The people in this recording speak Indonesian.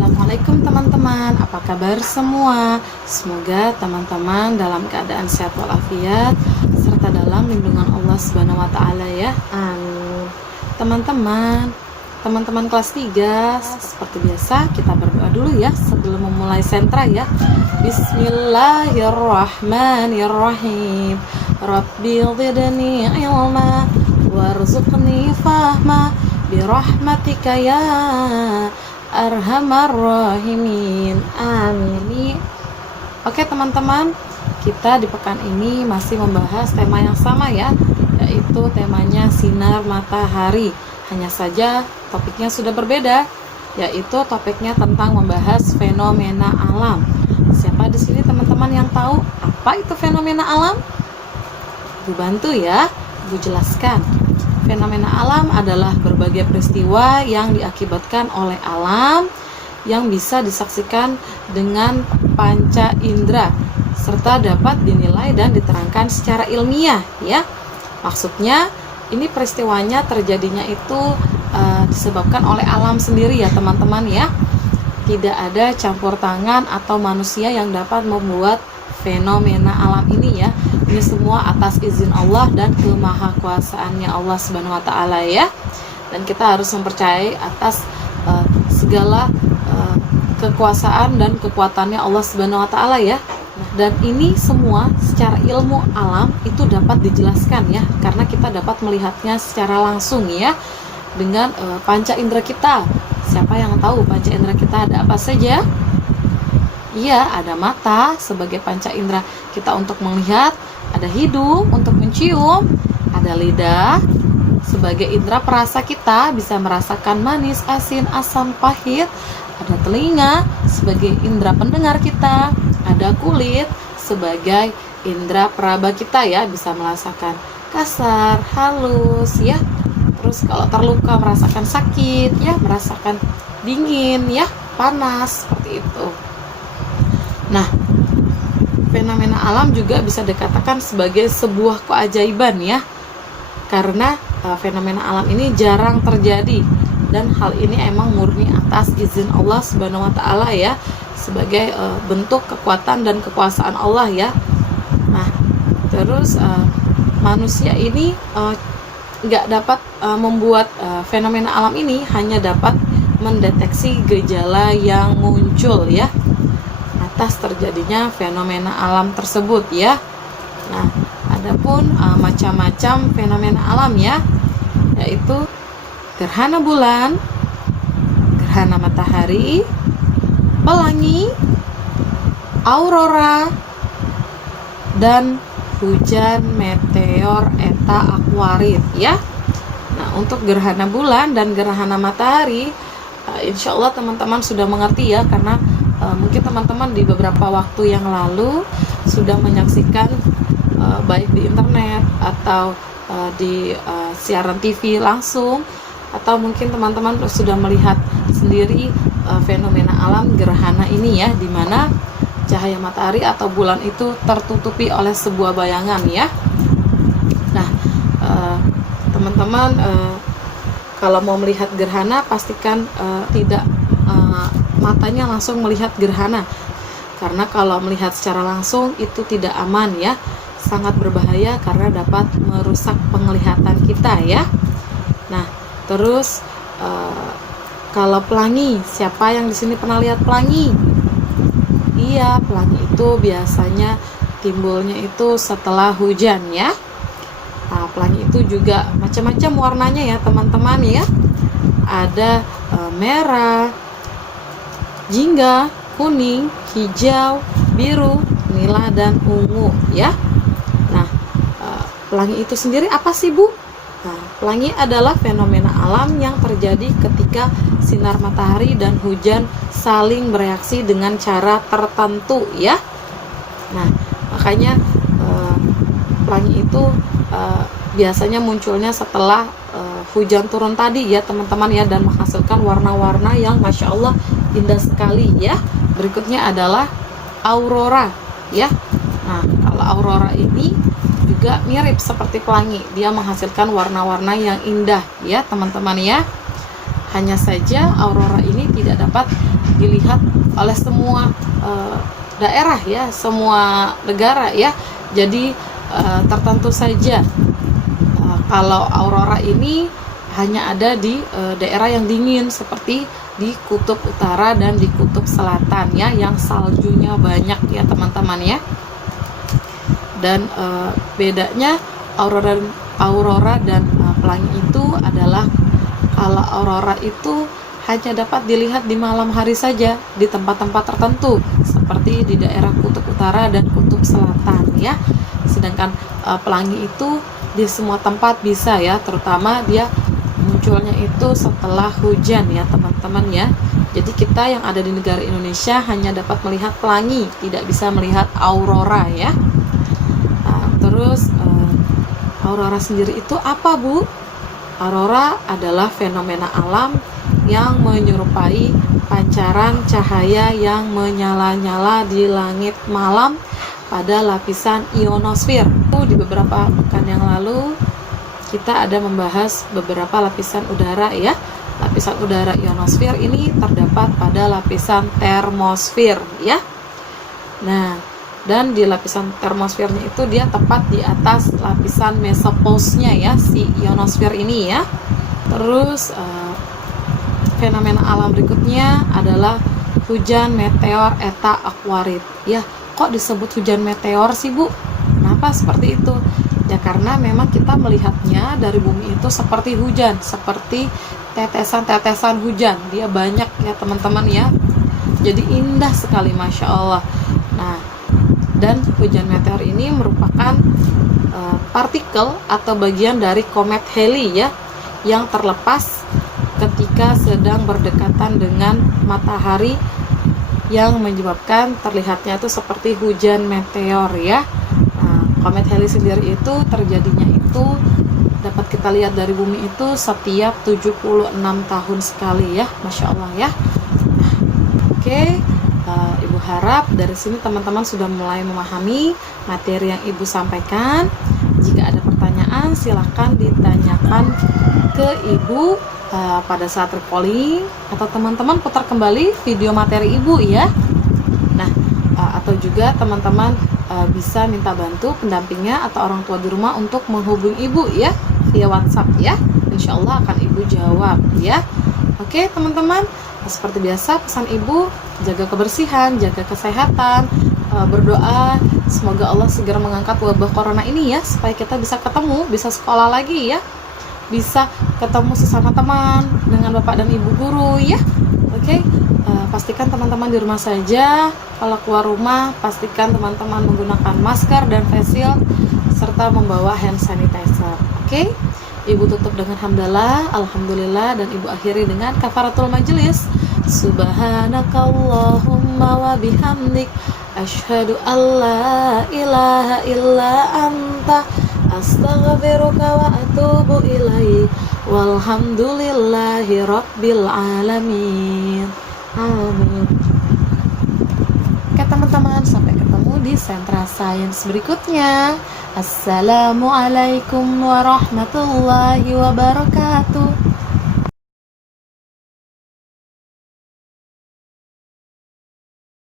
Assalamualaikum teman-teman, apa kabar semua? Semoga teman-teman dalam keadaan sehat walafiat serta dalam lindungan Allah Subhanahu wa taala ya. Amin. Teman-teman kelas 3, seperti biasa kita berdoa dulu ya sebelum memulai sentra ya. Bismillahirrahmanirrahim. Rabbil zidni ilma warzuqni fahma birahmatika ya Arhamar Rahimin. Amin. Oke teman-teman, kita di pekan ini masih membahas tema yang sama ya, yaitu temanya sinar matahari. Hanya saja topiknya sudah berbeda, yaitu topiknya tentang membahas fenomena alam. Siapa di sini teman-teman yang tahu apa itu fenomena alam? Bu bantu ya, Bu jelaskan. Fenomena alam adalah berbagai peristiwa yang diakibatkan oleh alam yang bisa disaksikan dengan panca indera serta dapat dinilai dan diterangkan secara ilmiah ya. Maksudnya ini peristiwanya terjadinya itu disebabkan oleh alam sendiri ya teman-teman ya. Tidak ada campur tangan atau manusia yang dapat membuat fenomena alam ini ya. Ini semua atas izin Allah dan kemahakuasaannya Allah Subhanahu wa taala ya. Dan kita harus mempercayai atas segala kekuasaan dan kekuatannya Allah Subhanahu wa taala ya. Dan ini semua secara ilmu alam itu dapat dijelaskan ya, karena kita dapat melihatnya secara langsung ya dengan panca indera kita. Siapa yang tahu panca indera kita ada apa saja? Iya, ada mata sebagai panca indera kita untuk melihat, ada hidung untuk mencium, ada lidah sebagai indera perasa kita bisa merasakan manis, asin, asam, pahit, ada telinga sebagai indera pendengar kita, ada kulit sebagai indera peraba kita ya, bisa merasakan kasar, halus ya. Terus kalau terluka merasakan sakit ya, merasakan dingin ya, panas, seperti itu. Nah, fenomena alam juga bisa dikatakan sebagai sebuah keajaiban ya, karena fenomena alam ini jarang terjadi dan hal ini emang murni atas izin Allah Subhanahu wa taala ya, sebagai bentuk kekuatan dan kekuasaan Allah ya. Nah, terus manusia ini nggak dapat membuat fenomena alam ini, hanya dapat mendeteksi gejala yang muncul ya atas terjadinya fenomena alam tersebut ya. Nah, adapun macam-macam fenomena alam ya, yaitu gerhana bulan, gerhana matahari, pelangi, aurora, dan hujan meteor eta aquarit ya. Nah, untuk gerhana bulan dan gerhana matahari, insya Allah teman-teman sudah mengerti ya, karena mungkin teman-teman di beberapa waktu yang lalu sudah menyaksikan baik di internet atau di siaran TV langsung, atau mungkin teman-teman sudah melihat sendiri fenomena alam gerhana ini ya, di mana cahaya matahari atau bulan itu tertutupi oleh sebuah bayangan ya. Nah, teman-teman kalau mau melihat gerhana pastikan tidak matanya langsung melihat gerhana, karena kalau melihat secara langsung itu tidak aman ya, sangat berbahaya karena dapat merusak penglihatan kita ya. Nah, terus kalau pelangi, siapa yang di sini pernah lihat pelangi? Iya, pelangi itu biasanya timbulnya itu setelah hujan ya. Nah, pelangi itu juga macam-macam warnanya ya teman-teman ya. Ada merah, jingga, kuning, hijau, biru, nila, dan ungu ya. Nah, pelangi itu sendiri apa sih Bu? Nah, pelangi adalah fenomena alam yang terjadi ketika sinar matahari dan hujan saling bereaksi dengan cara tertentu ya. Nah, makanya pelangi itu biasanya munculnya setelah hujan turun tadi ya teman-teman ya, dan menghasilkan warna-warna yang Masya Allah indah sekali ya. Berikutnya adalah aurora ya. Nah, kalau aurora ini juga mirip seperti pelangi, dia menghasilkan warna-warna yang indah ya teman-teman ya. Hanya saja aurora ini tidak dapat dilihat oleh semua daerah ya, semua negara ya. Jadi tertentu saja kalau aurora ini hanya ada di daerah yang dingin seperti di kutub utara dan di kutub selatan ya, yang saljunya banyak ya teman-teman ya. Dan bedanya aurora dan pelangi itu adalah kalau aurora itu hanya dapat dilihat di malam hari saja di tempat-tempat tertentu seperti di daerah kutub utara dan kutub selatan ya. Sedangkan pelangi itu di semua tempat bisa ya, terutama dia munculnya itu setelah hujan ya teman-teman ya. Jadi kita yang ada di negara Indonesia hanya dapat melihat pelangi, tidak bisa melihat aurora ya. Terus aurora sendiri itu apa, Bu? Aurora adalah fenomena alam yang menyerupai pancaran cahaya yang menyala-nyala di langit malam pada lapisan ionosfer. Di beberapa pekan yang lalu kita ada membahas beberapa lapisan udara ya. Lapisan udara ionosfer ini terdapat pada lapisan termosfer ya. Nah, dan di lapisan termosfernya itu dia tepat di atas lapisan mesoposnya ya, si ionosfer ini ya. Terus fenomena alam berikutnya adalah hujan meteor eta aquarid ya. Kok disebut hujan meteor sih, Bu? Kenapa seperti itu? Ya karena memang kita melihatnya dari bumi itu seperti hujan, seperti tetesan-tetesan hujan. Dia banyak ya teman-teman ya. Jadi indah sekali, Masya Allah. Nah, dan hujan meteor ini merupakan partikel atau bagian dari komet Halley ya, yang terlepas ketika sedang berdekatan dengan matahari, yang menyebabkan terlihatnya itu seperti hujan meteor ya. Nah, komet Halley sendiri itu terjadinya itu dapat kita lihat dari bumi itu setiap 76 tahun sekali ya, Masya Allah ya. Nah, oke. Ibu harap dari sini teman-teman sudah mulai memahami materi yang Ibu sampaikan. Jika ada pertanyaan silahkan ditanyakan ke Ibu pada saat recalling, atau teman-teman putar kembali video materi Ibu ya. Nah, atau juga teman-teman bisa minta bantu pendampingnya atau orang tua di rumah untuk menghubungi Ibu ya via WhatsApp ya. Insya Allah akan Ibu jawab ya. Oke teman-teman, seperti biasa pesan Ibu, jaga kebersihan, jaga kesehatan, berdoa semoga Allah segera mengangkat wabah corona ini ya, supaya kita bisa ketemu, bisa sekolah lagi ya, bisa ketemu sesama teman dengan Bapak dan Ibu guru ya. Oke, pastikan teman-teman di rumah saja. Kalau keluar rumah pastikan teman-teman menggunakan masker dan face shield serta membawa hand sanitizer. Oke, Ibu tutup dengan hamdalah, alhamdulillah, dan Ibu akhiri dengan kafaratul majelis. Subhanakallahumma wa bihamdik, asyhadu alla ilaha illa anta, astaghfiruka wa atubu ilaik, walhamdulillahi rabbil alamin. Amin. Oke teman-teman, sampai ketemu di Sentra Sains berikutnya. Assalamualaikum warahmatullahi wabarakatuh.